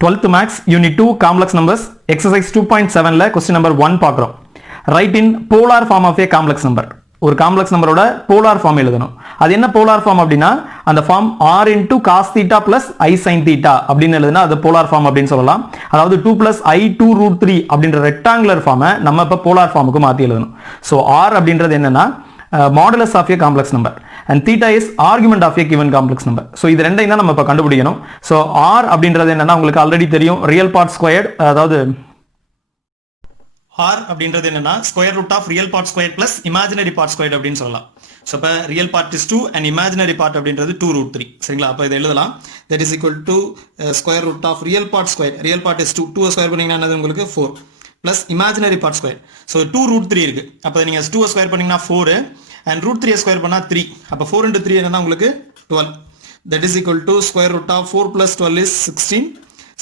12th Max Unit 2 Complex Numbers Exercise 2.7ல question number 1 பார்க்கிறோம். Write in polar form of a complex number. ஒரு complex நம்பரோட polar form எழுதணும். அது என்ன polar form அப்படின்னா அந்த form r into cos theta plus i sin theta அப்படின்னு எழுதுனா அது போலார் ஃபார்ம் அப்படின்னு சொல்லலாம். அதாவது 2 plus i 2 root 3 அப்படின்ற ரெக்டாங்குலர் ஃபார்மை நம்ம இப்ப போலார் ஃபார்முக்கு மாத்தி எழுதணும். ஸோ r அப்படின்றது என்னன்னா modulus of a complex number and theta is argument of a given complex number. So இது ரெண்டையும் தான் நம்ம இப்ப கண்டுபிடிக்கணும். So r அப்படின்றது என்னன்னா உங்களுக்கு ஆல்ரெடி தெரியும் ரியல் பார்ட் ஸ்கொயர்ட், அதாவது r அப்படின்றது என்னன்னா square root of real part square plus imaginary part square அப்படின்னு சொல்லலாம். ஸோ இப்போ real part is 2 and imaginary part அப்படின்றது 2 root 3. சரிங்களா? அப்போ இதை எழுதலாம். That is equal to square root of real part square. Real part is 2, 2 square பண்ணீங்கன்னா என்னது உங்களுக்கு 4 plus imaginary part square. So 2 root 3 இருக்கு. அப்போ நீங்க 2 ஸ்கொயர் பண்ணீங்கன்னா 4 and root 3 ஸ்கொயர் பண்ணா 3. அப்போ 4 into 3 என்னன்னா உங்களுக்கு 12. That is equal to square root of 4 plus 12 is 16.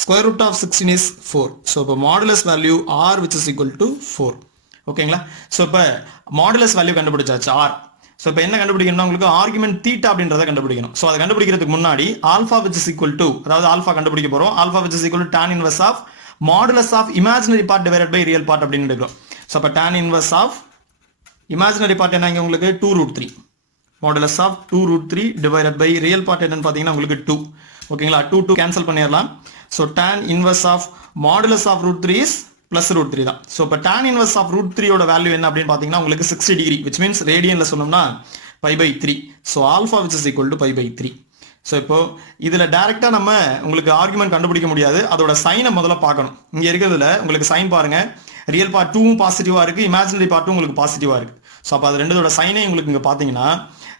Square root of 16 is 4. So இப்போ modulus value r which is equal to 4. ஓகேங்களா? ஸோ இப்போ modulus value கண்டுபிடிச்சாச்சு r. ஸோ இப்போ என்ன கண்டுபிடிக்கணும்னா உங்களுக்கு ஆர்குமெண்ட் தீட்டா அப்படின்றத கண்டுபிடிக்கணும். ஸோ அதை கண்டுபிடிக்கிறதுக்கு முன்னாடி alpha which is equal to, அதாவது ஆல்ஃபா கண்டுபிடிக்க போறோம். Alpha which is equal to tan inverse of modulus of imaginary part divided by real part அப்படின்னு எடுக்கிறோம். ஸோ அப்போ tan inverse of imaginary part என்ன இங்க உங்களுக்கு 2 root 3. Modulus of 2 root 3 divided by real part என்னன்னு பார்த்தீங்கன்னா உங்களுக்கு 2. ஓகேங்களா? 2 கேன்சல் பண்ணிடலாம். So tan inverse of modulus of root 3 is plus root 3 தான். ஸோ இப்போ tan inverse of root 3 ஓட வேல்யூ என்ன அப்படின்னு பார்த்தீங்கன்னா உங்களுக்கு 60 டிகிரி, which means ரேடியன்ல சொன்னோம்னா pi by 3. So alpha which is equal to pi by 3. So இப்போ இதுல டைரக்டா நம்ம உங்களுக்கு ஆர்குமெண்ட் கண்டுபிடிக்க முடியாது. அதோட சைனை முதல்ல பார்க்கணும். இங்க இருக்கிறதுல உங்களுக்கு சைன் பாருங்க, ரியல் பார்ட் 2 பாசிட்டிவா இருக்கு, இமேஜினரி பார்ட்டும் உங்களுக்கு பாசிட்டிவா இருக்கு. ஸோ அப்போ அது ரெண்டோட சைனே உங்களுக்கு இங்க பாத்தீங்கன்னா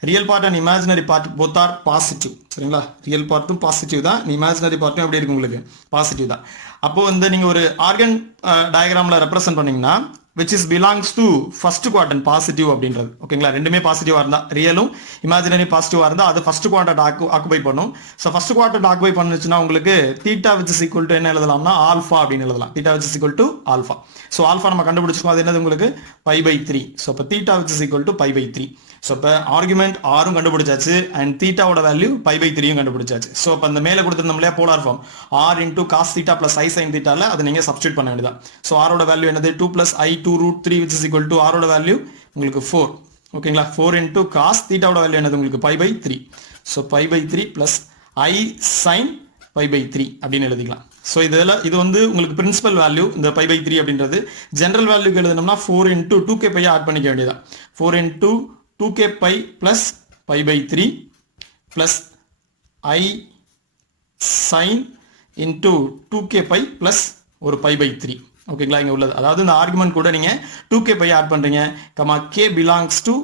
real part and imaginary part both are positive. சரிங்களா? ரியல் பார்ட்டும் பாசிட்டிவ் தான், இமேஜினரி பார்ட்டும் எப்படி இருக்கு உங்களுக்கு பாசிட்டிவ் தான். அப்போ வந்து நீங்க ஒரு ஆர்கன் டயக்ராம்ல ரெப்ரசென்ட் பண்ணீங்கன்னா which is belongs to first quadrant positive அப்படின்றது. ஓகேங்களா? ரெண்டுமே பாசிட்டிவா இருந்தா, ரியலும் இமேஜினரி பாசிட்டிவா இருந்தா அது ஃபர்ஸ்ட் குவாட்ரண்ட் ஆக்குபை பண்ணும். ஸோ ஃபர்ஸ்ட் குவாட்ரண்ட் ஆக்குபை பண்ணுச்சுன்னா உங்களுக்கு theta which is equal to என்ன எழுதலாம்னா ஆல்ஃபா அப்படின்னு எழுதலாம். Theta which is equal to alpha. So alpha நம்ம கண்டுபிடிச்சிருக்கோம், அது என்னது உங்களுக்கு pi by 3. ஸோ இப்போ theta which is equal to pi by 3. So இப்போ ஆர்குமெண்ட் ஆரும் கண்டுபிடிச்சாச்சு அண்ட் தீட்டாவோட வேல்யூ pi by 3யும் கண்டுபிடிச்சாச்சு. ஸோ இப்போ அந்த மேலே கொடுத்துருந்தோம் இல்லையா polar form r into cos theta plus i sin theta, அதை நீங்க சப்ஸ்டியூட் பண்ண வேண்டியதான். ஸோ ஆரோட வேல்யூ என்னது 2 plus i 2 root 3 which is equal to ஆரோட வேல்யூ உங்களுக்கு 4. ஓகேங்களா? 4 into cos thetaவோட வேல்யூ என்னது உங்களுக்கு pi by 3. So pi by 3 plus i sin pi by 3 அப்படின்னு எழுதிக்கலாம். ஸோ இது வந்து உங்களுக்கு பிரின்சிபல் வேல்யூ இந்த pi by 3 அப்படின்றது. ஜெனரல் வேல்யூக்கு எழுதணும்னா 4 into 2k pi ஆட் பண்ணிக்க வேண்டியதான். 4 into 2k pi plus pi by 3 plus i sin into 2k pi plus ஒரு pi by 3. ஓகேங்களா? இங்க உள்ளது அதாவது இந்த ஆர்குமெண்ட் கூட நீங்க 2k pi ஆட் பண்றீங்க, comma k belongs to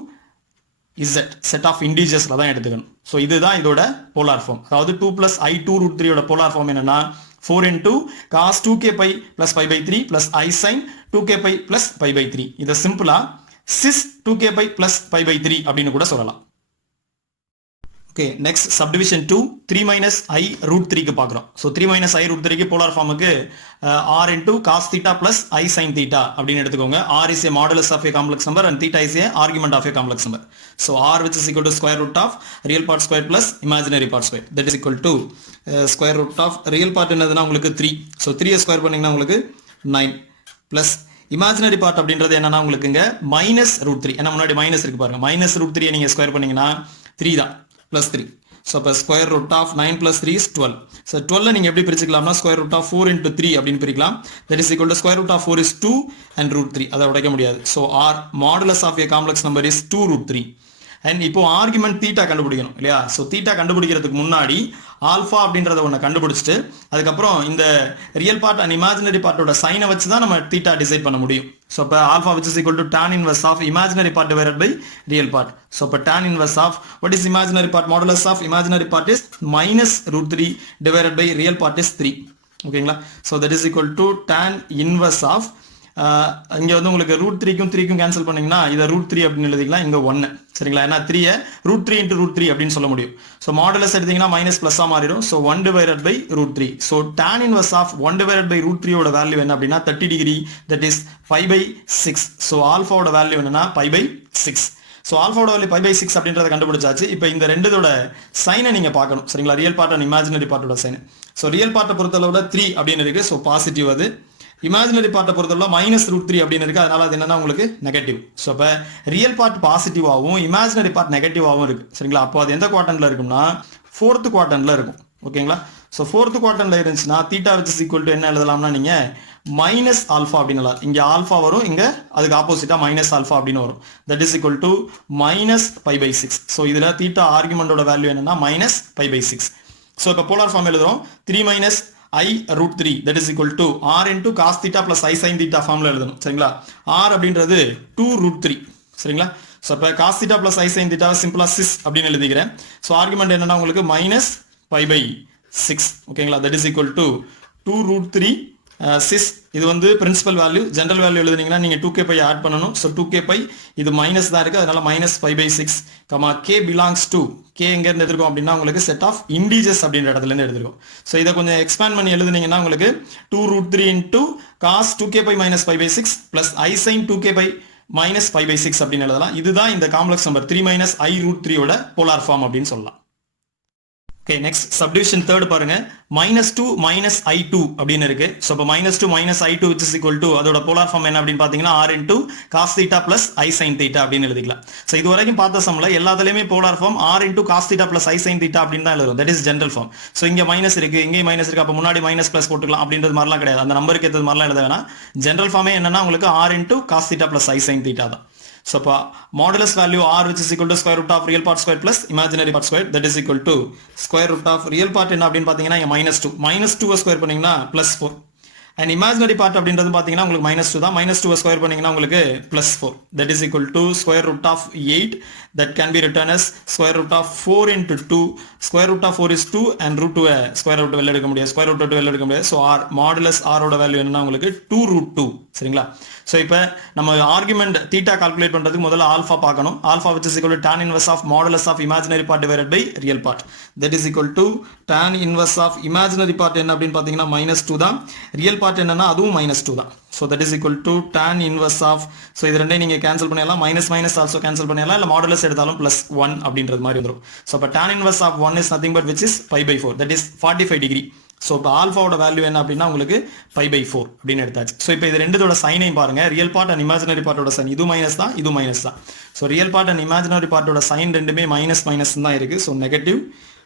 z set of integers தான் எடுத்துக்கணும். ஸோ இதுதான் இதோட போலார் ஃபார்ம். அதாவது 2 plus i 2 root 3 ஓட போலார் ஃபார்ம் என்னன்னா 4 into cos 2k pi plus pi by 3 plus i sin 2k pi plus pi by 3. இதை சிம்பிளா sis 2k pi plus pi by 3 அப்படின்னு கூட சொல்லலாம். Okay, next subdivision 2 3 minus i root 3 க்கு பார்க்குறோம். So 3 minus i root 3 க்கு polar ஃபார்முக்கு r into cos theta plus i sin theta அப்படின்னு எடுத்துக்கோங்க. r is a modulus of a complex number and theta is a argument of a complex number. So r which is equal to square root of real part square plus imaginary part square, that is equal to square root of real part என்னதுன்னா உங்களுக்கு 3. So 3 square பண்ணீங்கன்னா உங்களுக்கு 9 plus imaginary part அப்படின்றது என்னன்னா உங்களுக்கு இங்க minus root 3. ஏன்னா முன்னாடி மைனஸ் இருக்கு பாருங்க, மைனஸ் ரூட் 3 நீங்க ஸ்கொயர் பண்ணீங்கன்னா 3 தான், பிளஸ் 3. ஸோ இப்போ square root of 9 plus 3 is 12. So 12 நீங்க எப்படி பிரிச்சுக்கலாம்னா ஸ்கொயர் ரூட் ஆஃப் 4 into 3 அப்படின்னு பிரிக்கலாம். That is equal to square root of 4 is 2 and root 3. அதை உடைக்க முடியாது. So r modulus of a complex number is 2 root 3. And இப்போ ஆர்குமெண்ட் தீட்டா கண்டுபிடிக்கணும் இல்லையா? ஸோ தீட்டா கண்டுபிடிக்கிறதுக்கு முன்னாடி ஆல்ஃபா அப்படின்றத ஒன்று கண்டுபிடிச்சிட்டு அதுக்கப்புறம் இந்த ரியல் பார்ட் அண்ட் இமேஜினரி பார்ட்டோட சைனை வச்சு தான் நம்ம தீட்டா டிசைட் பண்ண முடியும். ஸோ இப்போ alpha which is equal to tan inverse of imaginary part divided by real part. So இப்போ tan inverse of what is imaginary part? Modulus of imaginary part is minus root 3 divided by real part is 3. ஓகேங்களா? So that is equal to tan inverse of இங்க வந்து உங்களுக்கு root 3க்கும் 3க்கும் cancel பண்ணீங்கன்னா இதை root 3 அப்படின்னு எழுதிக்கலாம். இங்க 1. சரிங்களா? ஏன்னா 3 ரூட் 3 into root 3 அப்படின்னு சொல்ல முடியும். ஸோ மாடுலஸ் எடுத்தீங்கன்னா மைனஸ் பிளஸ்ஸா மாறிடும். So 1 divided by root 3. So tan inverse of 1 divided by root 3 ஓட வேல்யூ என்ன அப்படின்னா 30 degree, that is 5 by 6. So ஆல்ஃபாவோட வேல்யூ என்னன்னா 5 by 6. ஸோ ஆல்ஃபாவோட வேல்யூ 5 by 6 அப்படின்றத கண்டுபிடிச்சாச்சு. இப்போ இந்த ரெண்டோட சைனை நீங்க பார்க்கணும். சரிங்களா? ரியல் பார்ட் அண்ட் இமேஜினரி பார்ட்டோட சைன். ஸோ ரியல் பார்ட்டை பொறுத்தளவுல 3 அப்படின்னு இருக்கு, ஸோ பாசிட்டிவ் அது. இமேஜினரி பார்ட்டை பொறுத்தளவு -√3 அப்படின்னு இருக்கு, அதனால அது என்னன்னா உங்களுக்கு நெகட்டிவ். ஸோ இப்போ ரியல் பார்ட் பாசிட்டிவாகவும் இமேஜினரி பார்ட் நெகட்டிவாகவும் இருக்கு, சரிங்களா? அப்போ அது எந்த குவாட்ரண்ட்ல இருக்கும்னா 4th குவாட்ரண்ட்ல இருக்கும், ஓகேங்களா? ஸோ 4th குவாட்ரண்ட்ல இருந்துச்சுன்னா theta which is equal to என்ன எழுதலாம்னா நீங்க மைனஸ் ஆல்ஃபா அப்படின்னு இங்க ஆல்ஃபா வரும், இங்க அதுக்கு ஆப்போசிட்டா மைனஸ் ஆல்ஃபா அப்படின்னு வரும். That is equal to -π/6. So இதுல தீட்டா ஆர்குமெண்டோட வேல்யூ என்னன்னா -π/6. ஸோ இப்போ போலார் ஃபார்ம் எழுதுறோம் 3 - i√3 that is equal to r into cos theta plus i sine theta ஃபார்ம்ல எழுதணும், சரிங்களா? r அப்படின்றது 2√3, சரிங்களா? ஸோ இப்போ cos theta plus i sine தீட்டாவை சிம்பிளா சிஸ் அப்படின்னு எழுதிக்கிறேன். ஸோ ஆர்குமெண்ட் என்னன்னா உங்களுக்கு -π/6, ஓகேங்களா? That is equal to 2√3 sis. இது வந்து பிரின்சிபல் வேல்யூ, ஜெனரல் வேல்யூ எழுதுனீங்கன்னா நீங்க 2k π ஆட் பண்ணணும். ஸோ 2k π இது மைனஸ் தான் இருக்கு, அதனால -π/6, k பிலாங்ஸ் டு k எங்க இருந்து எடுத்துருக்கோம் அப்படின்னா உங்களுக்கு செட் ஆஃப் இண்டீஜர்ஸ் அப்படின்ற இடத்துல இருந்து எடுத்துருக்கோம். ஸோ இதை கொஞ்சம் எக்ஸ்பேண்ட் பண்ணி எழுதுனீங்கன்னா உங்களுக்கு 2√3 into cos 2k π -π/6 plus i sign 2k π -π/6 அப்படின்னு எழுதலாம். இதுதான் இந்த காம்ப்ளெக்ஸ் நம்பர் 3 - i√3 ஓட போலார் ஃபார்ம் அப்படின்னு சொல்லலாம். ஓகே, நெக்ஸ்ட் சப்டிவிஷன் தேர்ட் பாருங்க. -2 - i2 அப்படின்னு இருக்கு. ஸோ இப்போ -2 - i2 which is equal to அதோட போலார் ஃபார்ம் என்ன அப்படின்னு பார்த்தீங்கன்னா r into cos theta plus i sine theta அப்படின்னு எழுதிக்கலாம். ஸோ இது வரைக்கும் பார்த்த சம்ல எல்லாத்துலயுமே polar form r into cos theta plus i sine theta அப்படின்னு தான் எழுதும். That is general form. So இங்க மைனஸ் இருக்கு, இங்கேயும் மைனஸ் இருக்கு, அப்போ முன்னாடி மைனஸ் பிளஸ் போட்டுக்கலாம் அப்படின்றது மாதிரிலாம் கிடையாது. அந்த நம்பருக்கு ஏற்றது மாதிரிலாம் எழுத வேணாம். ஜெனரல் ஃபார்மே என்னன்னா உங்களுக்கு r into cos theta plus i sine theta தான். So, modulus value r which is equal to square root of real part square plus imaginary part square, that is equal to square root of real part என்ன அப்படின்னு பார்த்தீங்கன்னா -2 square பண்ணீங்கன்னா +4 and imaginary part அப்படின்றது பார்த்தீங்கன்னா உங்களுக்கு -2 தான். -2 square பண்ணீங்கன்னா உங்களுக்கு +4, that is equal to square root of 8, that can be written as square root of 4 into 2. square root of 4 is 2 and root 2 square root வெளில எடுக்க முடியாது, square root 2 வெளில எடுக்க முடியாது. so r modulus r ஓட value என்னன்னா உங்களுக்கு 2√2, சரிங்களா? ஸோ இப்போ நம்ம ஆர்குமெண்ட் தீட்டா கால்குலேட் பண்ணுறதுக்கு முதல்ல ஆல்ஃபா பார்க்கணும். Alpha which is equal to tan inverse of modulus of imaginary part divided by real part, that is equal to tan inverse of imaginary part என்ன அப்படின்னு பார்த்தீங்கன்னா -2 தான். ரியல் பார்ட் என்னன்னா அதுவும் -2 தான். So that is equal to tan inverse of, so இது ரெண்டையும் நீங்கள் கேன்சல் பண்ணிடலாம், மைனஸ் ஆல்சோ கேன்சல் பண்ணிடலாம், இல்லை மாடுலஸ் எடுத்தாலும் +1 அப்படின்றது மாதிரி வந்துடும். ஸோ இப்போ tan inverse of 1 is nothing but which is π/4, that is 45 degree. So இப்போ ஆல்ஃபாவோட வேல்யூ என்ன அப்படின்னா உங்களுக்கு π/4 அப்படின்னு எடுத்தாச்சு. ஸோ இப்போ இது ரெண்டுதோட சைனையும் பாருங்க, ரியல் பார்ட் அண்ட் இமேஜினரி பார்ட்டோட சைன் இது மைனஸ் தான், இது மைனஸ் தான். So real part and imaginary பார்ட்டோட சைன் ரெண்டுமே மைனஸ் தான் இருக்கு. ஸோ நெகட்டிவ்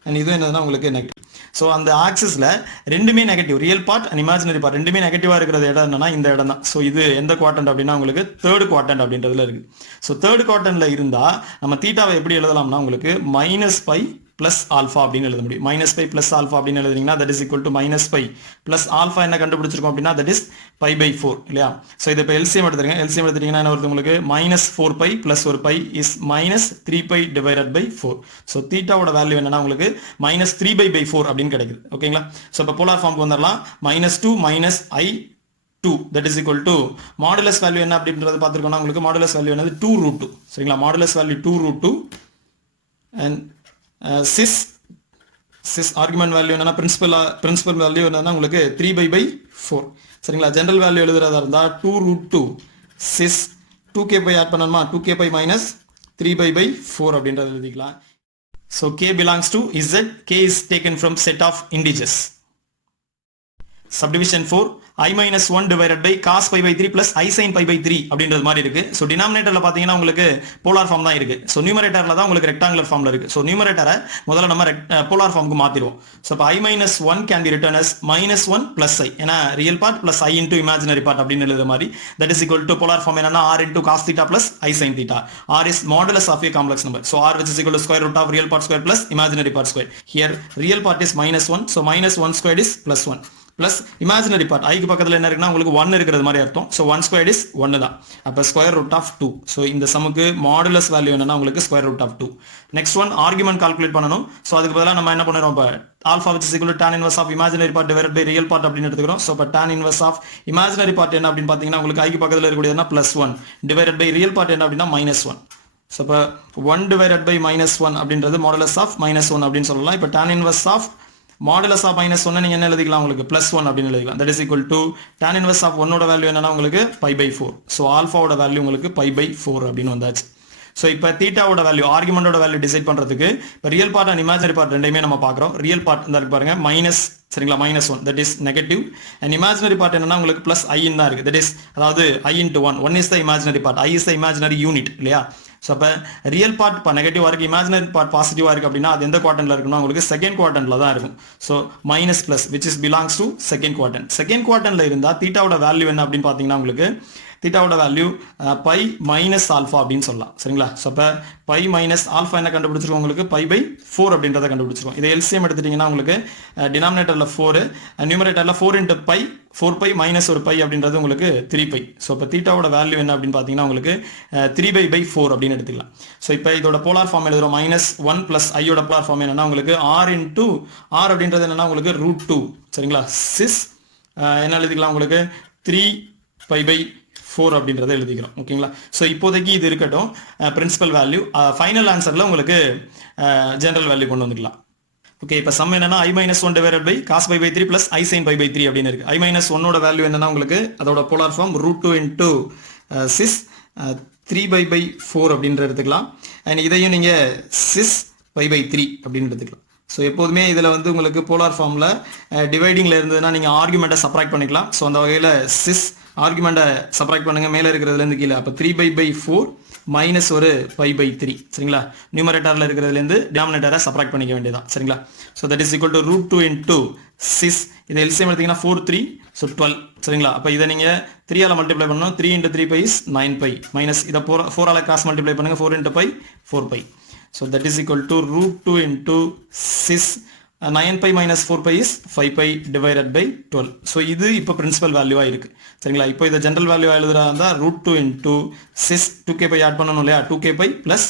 அண்ட் இது என்னதுன்னா உங்களுக்கு நெகட்டிவ். ஸோ அந்த ஆக்சிஸ்ல ரெண்டுமே negative, real part and imaginary part ரெண்டுமே நெகட்டிவா இருக்கிற இடம் என்னன்னா இந்த இடம் தான். ஸோ இது எந்த குவாட்ரண்ட் அப்படின்னா உங்களுக்கு தேர்ட் குவாட்ரண்ட் அப்படின்றதுல இருக்கு. ஸோ தேர்ட் குவாட்ரண்ட்ல இருந்தா நம்ம தீட்டாவை எப்படி எழுதலாம்னா உங்களுக்கு -π plus alpha அப்படின்னு எழுத முடியும். -π plus alpha அப்படின்னு எழுதுனீங்கன்னா that is equal to -π plus alpha என்ன கண்டுபிடிச்சிருக்கோம் அப்படின்னா that is π/4 இல்லையா? ஸோ இதை இப்போ எல்சிஎம் எடுத்துருங்க. எல்சிஎம் எடுத்துட்டீங்கன்னா என்ன வருது உங்களுக்கு -4π plus ஒரு π is -3π divided by 4. So தீட்டாவோட value என்னன்னா உங்களுக்கு -3π/4 அப்படின்னு கிடைக்குது, ஓகேங்களா? ஸோ இப்போ போலார் ஃபார்முக்கு வந்துடலாம். -2 - i2 that is equal to modulus value என்ன அப்படின்றது பார்த்துருக்கோம்னா உங்களுக்கு மாடுலஸ் வேல்யூ என்னது 2√2, சரிங்களா? Modulus value 2√2 and sis argument value என்னன்னா பிரின்சிபல் வேல்யூ என்னன்னா உங்களுக்கு 3π/4, சரிங்களா? ஜெனரல் வேல்யூ எழுதுறதா இருந்தா 2√2 சிஸ் 2k π ஆட் பண்ணணுமா, 2k π -3π/4 அப்படின்றது எழுதிக்கலாம். So k belongs to z, k is taken from set of integers. Subdivision 4, I minus 1 divided by cos π/3 plus I sin π/3 அப்படின்றது மாதிரி இருக்கு. ஸோ டினாமினேட்டர்ல பார்த்தீங்கன்னா உங்களுக்கு போலார் ஃபார்ம் தான் இருக்கு. ஸோ நியூமரேட்டர்ல தான் உங்களுக்கு ரெக்டாங்குலர் ஃபார்ம்ல இருக்கு. ஸோ நியூமரேட்டரை முதல்ல நம்ம போலார் ஃபார்முக்கு மாத்திடுவோம். ஸோ இப்போ I minus 1 can be written as -1 plus I, ஏன்னா ரியல் பார்ட் பிளஸ் I into imaginary part அப்படின்னு எழுதுற மாதிரி. That is equal to polar form என்னன்னா r into cos theta plus I sin theta. R is modulus of a complex number. So r which is equal to square root of real part square plus imaginary part square. Here real part is -1, so -1 squared is +1. Plus imaginary part ஐக்கு பக்கத்தில் என்ன இருக்குன்னா உங்களுக்கு 1 இருக்கிறது மாதிரி அர்த்தம். So 1 squared is 1 தான். அப்போ ஸ்கொயர் ரூட் ஆஃப் 2. ஸோ இந்த சமுக்கு மாடுலஸ் வேல்யூ என்னன்னா உங்களுக்கு square root of 2. Next one argument calculate பண்ணணும். ஸோ அதுக்கு பதிலாக நம்ம என்ன பண்ணுறோம், இப்போ alpha which is equal to tan inverse of imaginary part divided by real part அப்படின்னு எடுத்துக்கிறோம். ஸோ இப்போ tan inverse of imaginary part என்ன அப்படின்னு பார்த்தீங்கன்னா உங்களுக்கு ஐக்கு பக்கத்தில் இருக்கக்கூடியதுன்னா +1 divided by real part என்ன அப்படின்னா -1. ஸோ இப்போ 1 divided by -1 அப்படின்றது மாடுலஸ் ஆஃப் -1 அப்படின்னு சொல்லலாம். இப்போ tan inverse of modulus of -1 நீங்க என்ன எழுதிக்கலாம், உங்களுக்கு +1 அப்படின்னு எழுதிக்கலாம். That is equal to tan inverse of 1 ஓட வேல்யூ என்னன்னா உங்களுக்கு π/4. ஸோ ஆல்ஃபாவோட வேல்யூ உங்களுக்கு π/4 அப்படின்னு வந்தாச்சு. ஸோ இப்போ தீட்டாவோட வேல்யூ ஆர்குமெண்டோட வேல்யூ டிசைட் பண்ணுறதுக்கு இப்போ real part and imaginary part ரெண்டையுமே நம்ம பார்க்குறோம். ரியல் பார்ட் இந்த இருக்கு பாருங்க மைனஸ், சரிங்களா, -1 that is negative. And imaginary part என்னன்னா உங்களுக்கு பிளஸ் ஐ தான் இருக்கு, தட் இஸ் அதாவது i into 1 is the imaginary part, i is the imaginary unit இல்லையா. ஸோ அப்போ ரியல் பார்ட் இப்போ நெகட்டிவாக இருக்குது, இமேஜினரி பார்ட் பாசிட்டிவாக இருக்குது அப்படின்னா அது எந்த குவார்டன்ல இருக்குன்னா உங்களுக்கு செகண்ட் குவார்டன்ல தான் இருக்கும். So minus plus which is belongs to second குவார்டன். செகண்ட் குவார்டன்ல இருந்தால் தீட்டாவோட வேல்யூ என்ன அப்படின்னு பார்த்தீங்கன்னா உங்களுக்கு தீட்டாவோட வேல்யூ பை மைனஸ் ஆல்ஃபா அப்படின்னு சொல்லலாம், சரிங்களா. ஸோ அப்போ பை மைனஸ் ஆல்ஃபா என்ன கண்டுபிடிச்சிருக்கோம் உங்களுக்கு π/4 அப்படின்றத கண்டுபிடிச்சிருக்கோம். இதை எல்சிஎம் எடுத்துட்டீங்கன்னா உங்களுக்கு டினாமினேட்டரில் 4, நியூமரேட்டரில் 4 into π, 4π மைனஸ் ஒரு பை அப்படின்றது உங்களுக்கு 3π. ஸோ இப்போ தீட்டாவோட வேல்யூ என்ன அப்படின்னு பார்த்தீங்கன்னா உங்களுக்கு 3π/4 அப்படின்னு எடுத்துக்கலாம். ஸோ இப்போ இதோட போலார் ஃபார்ம் எழுதுறோம் -1 + ஐயோட போலார் ஃபார்ம் என்னன்னா உங்களுக்கு r into r அப்படின்றது என்னன்னா உங்களுக்கு √2, சரிங்களா. சிஸ் என்ன எழுதிக்கலாம் உங்களுக்கு 3π/4 அப்படின்றத எழுதிக்கிறோம், ஓகேங்களா. ஸோ இப்போதைக்கு இது இருக்கட்டும் பிரின்சிபல் வேல்யூ. ஃபைனல் ஆன்சரில் உங்களுக்கு ஜெனரல் வேல்யூ கொண்டு வந்துக்கலாம். ஓகே, இப்போ சம் என்னன்னா i-1 divided by cos π/3 plus i sin π/3 அப்படின்னு இருக்கு. i-1ஓட வேல்யூ என்னன்னா உங்களுக்கு அதோட போலார் ஃபார்ம் √2 into sis 3π/4 அப்படின்ற எடுத்துக்கலாம். அண்ட் இதையும் நீங்க sis π/3 அப்படின்னு எடுத்துக்கலாம். ஸோ எப்போதுமே இதில் வந்து உங்களுக்கு போலார் ஃபார்மில் டிவைடிங்கில் இருந்ததுன்னா நீங்கள் ஆர்குமெண்ட்டை சப்ராக்ட் பண்ணிக்கலாம். ஸோ அந்த வகையில் சிஸ் ஆர்குமெண்ட்டை சப்ராக்ட் பண்ணுங்க மேலே இருக்கிறதுலேருந்து கீழே. அப்போ 3π/4 மைனஸ் ஒரு π/3, சரிங்களா. நியூமரேட்டரில் இருக்கிறதுலேருந்து டினாமினேட்டரை சப்ராக்ட் பண்ணிக்க வேண்டியதான், சரிங்களா. So that is equal to √2 into sis. இதை எல்சிஎம் எடுத்தீங்கன்னா 4 3 ஸோ 12, சரிங்களா. அப்போ இதை நீங்கள் 3ஆல் மல்டிப்ளை பண்ணணும். 3 into 3π is 9π மைனஸ் இதை 4ஆல் கிராஸ் மல்டிப்ளை பண்ணுங்க. 4 into π 4π. So that is equal to √2 into sis 9π minus 4π is 5π divided by 12. So இது இப்போ பிரின்சிபல் வேல்யூவா இருக்கு, சரிங்களா. இப்போ இதை ஜெனரல் வேல்யூவா எழுதுறதா இருந்தா √2 into sis 2kπ ஆட் பண்ணணும் இல்லையா, 2kπ plus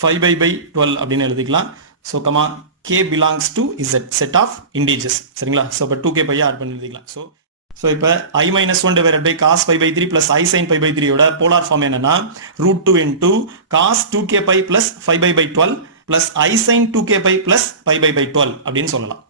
5π/12 அப்படின்னு எழுதிக்கலாம். So comma k belongs to z set of integers, சரிங்களா. ஸோ இப்போ 2kπ ஆட் பண்ணி எழுதிக்கலாம். ஸோ இப்போ i-1 divided by cos π/3 plus i sin π/3 யோட போலார் ஃபார்ம் என்னன்னா √2 into cos 2kπ plus 5π/12 plus i sin 2kπ plus 5π/12 அப்படின்னு சொல்லலாம்.